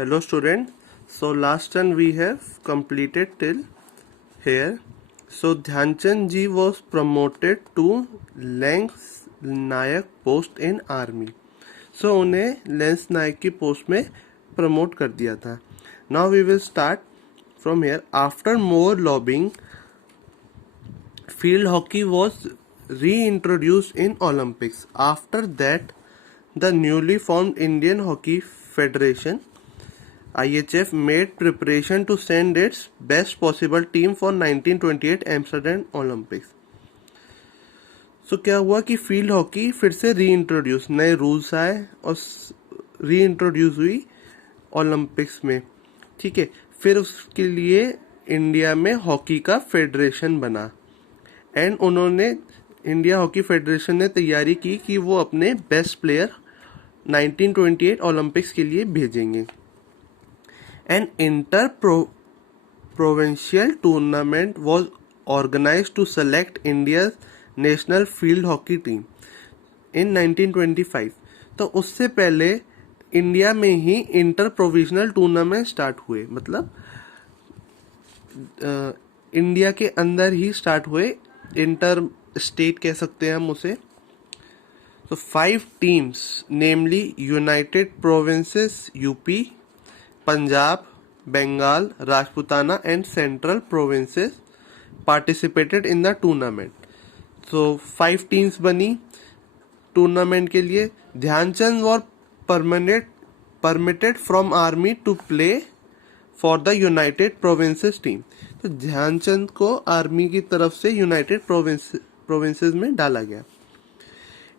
Hello student. So last time we have completed till here. So Dhyanchand ji was promoted to lance Naik post in army. So उन्हें lance नायक की post में promote कर दिया था. Now we will start from here. After more lobbying field hockey was reintroduced in Olympics. After that, the newly formed Indian Hockey Federation IHF made preparation to send its best possible team for 1928 Amsterdam Olympics. So क्या हुआ कि field hockey फिर से reintroduce, नए rules आए और reintroduce हुई Olympics में. ठीक है. फिर उसके लिए इंडिया में हॉकी का फेडरेशन बना एंड उन्होंने इंडिया हॉकी फेडरेशन ने तैयारी की कि वो अपने बेस्ट प्लेयर 1928 ओलंपिक्स के लिए भेजेंगे. An inter provincial tournament was organised to select India national field hockey team in 1925. तो उससे पहले इंडिया में ही इंटर प्रोविजनल टूर्नामेंट स्टार्ट हुए, मतलब इंडिया के अंदर ही स्टार्ट हुए. इंटर स्टेट कह सकते हैं हम उसे. तो 5 teams namely United Provinces UP, Punjab, Bengal, Rajputana and Central Provinces participated in the tournament. तो 5 टीम्स बनी टूर्नामेंट के लिए. Dhyan Chand war permitted from army to play for the United Provinces team. तो ध्यानचंद को आर्मी की तरफ से यूनाइटेड प्रोविंसेस में डाला गया.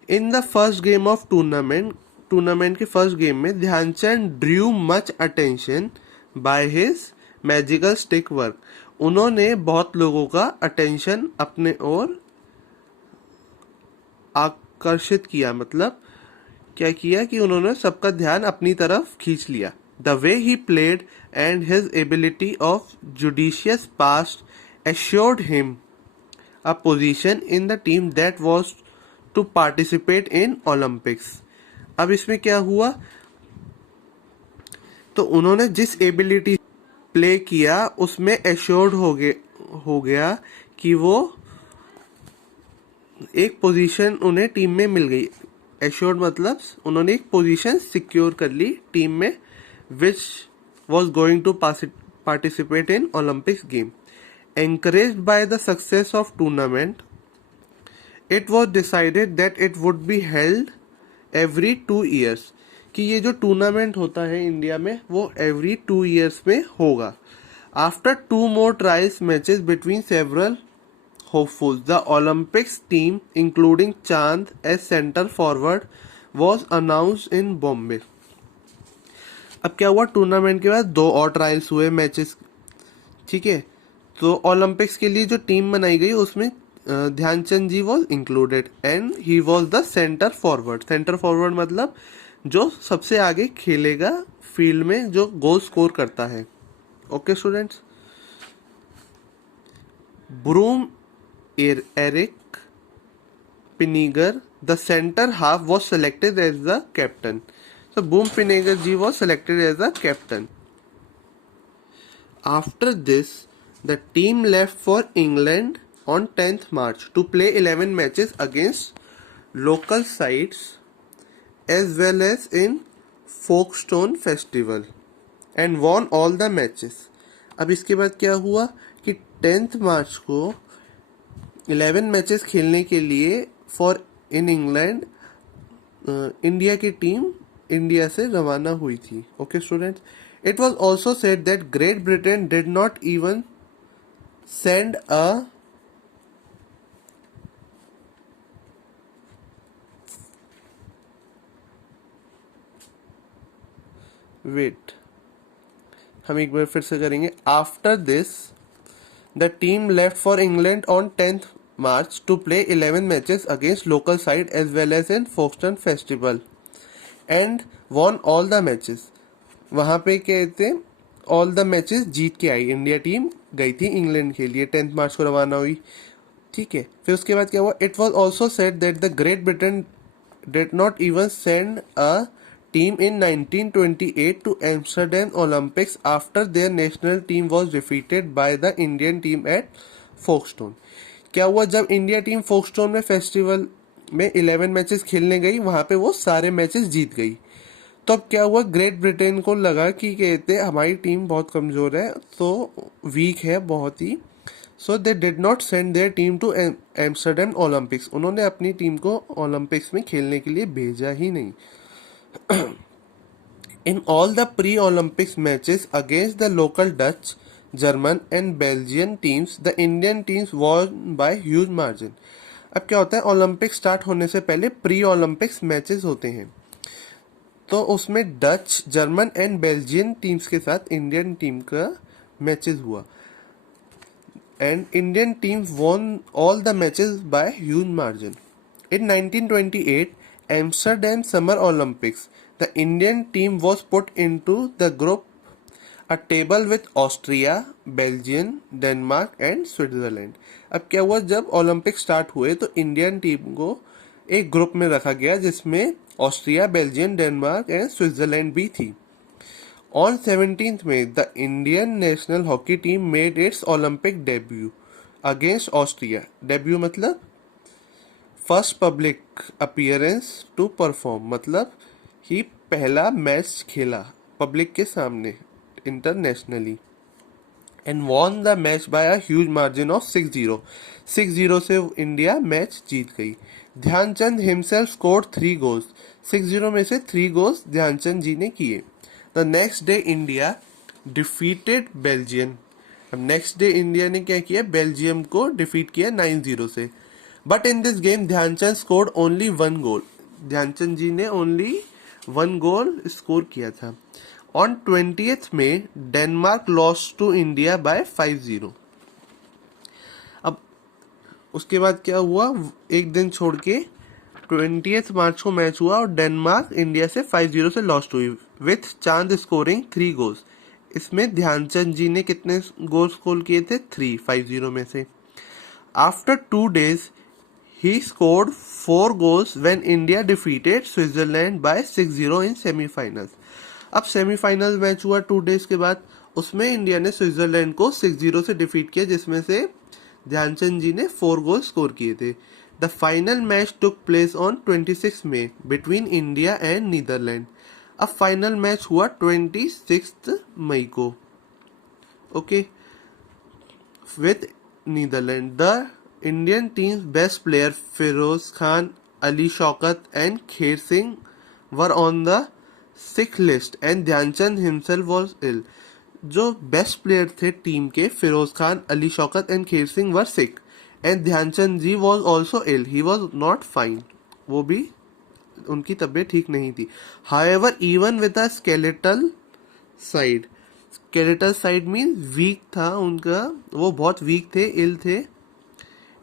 In the first game of tournament के फर्स्ट गेम में Dhyanchand drew much attention by his magical stick work. उन्होंने बहुत लोगों का अटेंशन अपने ओर आकर्षित किया. मतलब क्या किया कि उन्होंने सबका ध्यान अपनी तरफ खींच लिया. The way he played and his ability of judicious pass assured him a position in the team that was to participate in Olympics. अब इसमें क्या हुआ, तो उन्होंने जिस एबिलिटी प्ले किया उसमें एश्योर्ड हो गया कि वो एक पोजीशन उन्हें टीम में मिल गई. एश्योर्ड मतलब उन्होंने एक पोजीशन सिक्योर कर ली टीम में, which was going to participate in Olympics game. Encouraged by the success of tournament, it was decided that it would be held every 2 years. कि ये जो टूर्नामेंट होता है इंडिया में वो every 2 years में होगा. After 2 more trials matches between several hopefuls, the Olympics team, including Chand as center forward, was announced in Bombay. अब क्या हुआ, टूर्नामेंट के बाद 2 और ट्रायल्स हुए मैचेस. ठीक है. तो ओलंपिक्स के लिए जो टीम बनाई गई उसमें Dhyan Chand ji was included and he was the centre forward. Centre forward मतलब जो सबसे आगे खेलेगा फील्ड में, जो गोल स्कोर करता है. Okay students. Broome Eric Pinniger the centre half was selected as the captain. So Boom Pinnegar ji was selected as the captain. After this, the team left for England on 10th March to play 11 matches against local sides as well as in Folkestone Festival and won all the matches. अब इसके बाद क्या हुआ कि 10th मार्च को 11 matches खेलने के लिए फॉर इन इंग्लैंड इंडिया की टीम इंडिया से रवाना हुई थी. Okay students. It was also said that Great Britain did not even send a wait, हम एक बार फिर से करेंगे. After this the team left for England on 10th March to play 11 matches against local side as well as in Folkestone Festival and won all the matches. वहाँ पे कहते हैं ऑल द मैचेस जीत के आई. इंडिया टीम गई थी England के लिए, 10th मार्च को रवाना हुई. ठीक है. फिर उसके बाद क्या हुआ, it was also said that the great Britain did not even send a team in 1928 to Amsterdam Olympics after their national team was defeated by the Indian team at Folkestone. क्या हुआ जब इंडिया टीम फोक्सटोन में festival में 11 matches खेलने गई, वहां पे वो सारे मैचेस जीत गई। तो अब क्या हुआ, ग्रेट ब्रिटेन को लगा कि कहते हमारी टीम बहुत कमजोर है, तो वीक है बहुत ही, so they did not send their team to Amsterdam Olympics. उन्होंने अपनी टीम को ओलंपिक्स में खेलने के लिए भेजा ही नहीं। In all the pre-Olympics matches against the local Dutch, German and Belgian teams, the Indian teams won by huge margin. अब क्या होता है, ओलंपिक स्टार्ट होने से पहले प्री ओलंपिक्स मैचेस होते हैं, तो उसमें Dutch, German and Belgian teams के साथ इंडियन टीम का मैचेस हुआ and Indian team won all the matches by huge margin. In 1928 Amsterdam Summer Olympics, the Indian team was put into the group a table with Austria, Belgium, Denmark and Switzerland. अब क्या हुआ, जब Olympic start हुए तो Indian team को एक group में रखा गया जिसमें Austria, Belgium, Denmark and Switzerland भी थी। On 17th May, the Indian national hockey team made its Olympic debut against Austria. Debut मतलब first public appearance to perform, मतलब ही पहला मैच खेला पब्लिक के सामने internationally, and won the match by a huge margin of 6-0। 6-0 से India match जीत गई। Dhyanchand himself scored 3 goals. 6-0 में से 3 गोल्स ध्यानचंद जी ने किए। The next day India defeated Belgium. अब नेक्स्ट डे इंडिया ने क्या किया, बेल्जियम को डिफीट किया 9-0 से। But in this game Dhyanchand scored only 1 goal. Dhyanchand ji ने ओनली 1 गोल स्कोर किया था। ऑन 20th में Denmark lost to India by 5-0। अब उसके बाद क्या हुआ, एक दिन छोड़ के 20th मार्च को मैच हुआ और डेनमार्क इंडिया से 5-0 से लॉस्ट हुई विथ चांद स्कोरिंग 3 गोल्स। इसमें ध्यानचंद जी ने कितने गोल स्कोर किए थे, 3, 5-0 में से। After 2 days he scored 4 goals when India defeated Switzerland by 6-0 in semi-finals. अब सेमीफाइनल मैच हुआ 2 days के बाद, उसमें इंडिया ने स्विट्जरलैंड को 6-0 से डिफीट किया, जिसमें से ध्यानचंद जी ने 4 गोल स्कोर किए थे। The final match took place on 26 May between India and Netherlands. अब फाइनल मैच हुआ 26 मई को, okay, with Netherlands. The Indian team's best player Feroz Khan, Ali Shaukat and Kher Singh were on the sick list and Dhyanchand himself was ill. जो best player थे team के, Firoz Khan, Ali Shaukat and Kher Singh were sick and Dhyanchand ji was also ill, he was not fine, वो भी उनकी तबीयत ठीक नहीं थी। However even with a skeletal side, skeletal side mean weak था उनका, वो बहुत वीक थे, इल थे।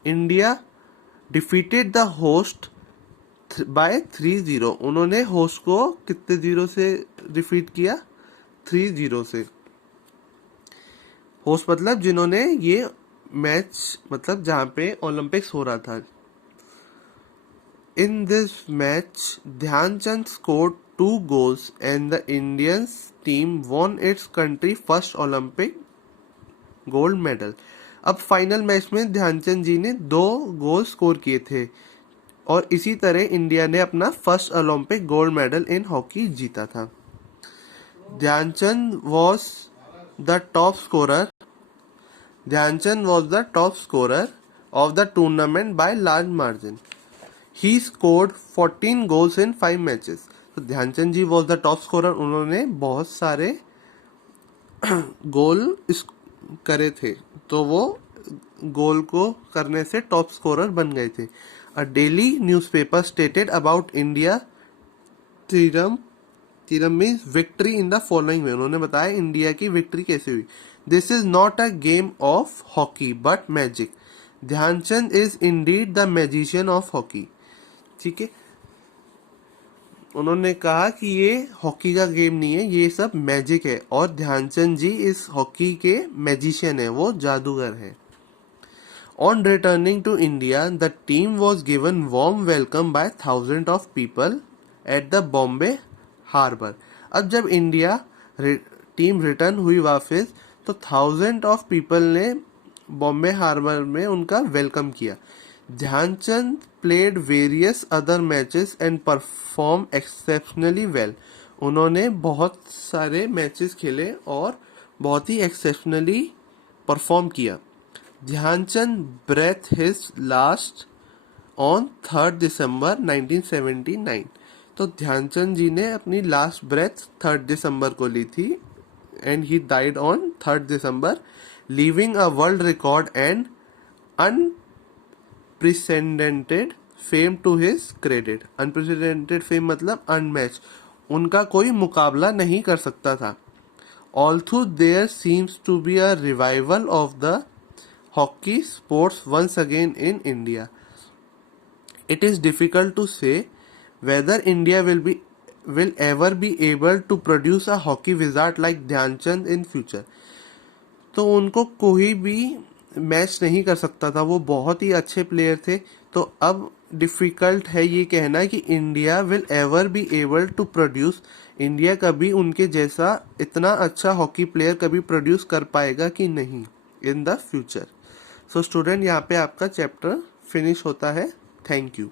India defeated the host by 3-0। उन्होंने होस्ट को कितने 0 से डिफीट किया, 3-0 से। होस्ट मतलब जिन्होंने ये मैच, मतलब जहां पे ओलंपिक्स हो रहा था। In this match Dhyanchand scored 2 goals and the Indian team won its country first Olympic gold medal. अब फाइनल मैच में ध्यानचंद जी ने 2 गोल स्कोर किए थे और इसी तरह इंडिया ने अपना first Olympic gold medal in hockey जीता था। Dhyanchand was the top scorer. Dhyanchand was the top scorer of the tournament by large margin. He scored 14 goals in 5 matches. तो Dhyanchand ji was the top scorer, उन्होंने बहुत सारे गोल करे थे, तो वो गोल को करने से टॉप स्कोरर बन गए थे। A daily newspaper stated about India team means victory in the following way. उन्होंने बताया इंडिया की विक्ट्री कैसे हुई। This is not a game of hockey but magic. Dhyan Chand is indeed the magician of hockey. ठीक है, उन्होंने कहा कि ये हॉकी का गेम नहीं है, ये सब मैजिक है, और ध्यानचंद जी इस हॉकी के मैजिशियन है, वो जादूगर है। On returning to India the team was given warm welcome by thousand of people at the Bombay harbour. अब जब इंडिया टीम रिटर्न हुई वापस तो थाउजेंड ऑफ पीपल ने बॉम्बे हार्बर में उनका वेलकम किया। Dhyanchand played various other matches and perform exceptionally well. उन्होंने बहुत सारे मैचेस खेले और बहुत ही एक्सेप्शनली परफॉर्म किया। Dhyanchand breath his last on 3 December 1979। तो ध्यानचंद जी ने अपनी लास्ट ब्रेथ 3 दिसंबर को ली थी and he died on 3 December, leaving a world record and unprecedented fame to his credit. Unprecedented fame मतलब अनमैच, उनका कोई मुकाबला नहीं कर सकता था। Although there seems to be a revival of the hockey sports once again in India, it is difficult to say whether India will ever be able to produce a hockey wizard like Dhyanchand in future. तो उनको कोई भी match नहीं कर सकता था, वो बहुत ही अच्छे प्लेयर थे। तो अब डिफिकल्ट है ये कहना कि India will ever be able to produce, India कभी उनके जैसा इतना अच्छा हॉकी प्लेयर कभी प्रोड्यूस कर पाएगा कि नहीं in the future. So student, यहाँ पे आपका चैप्टर फिनिश होता है। Thank you.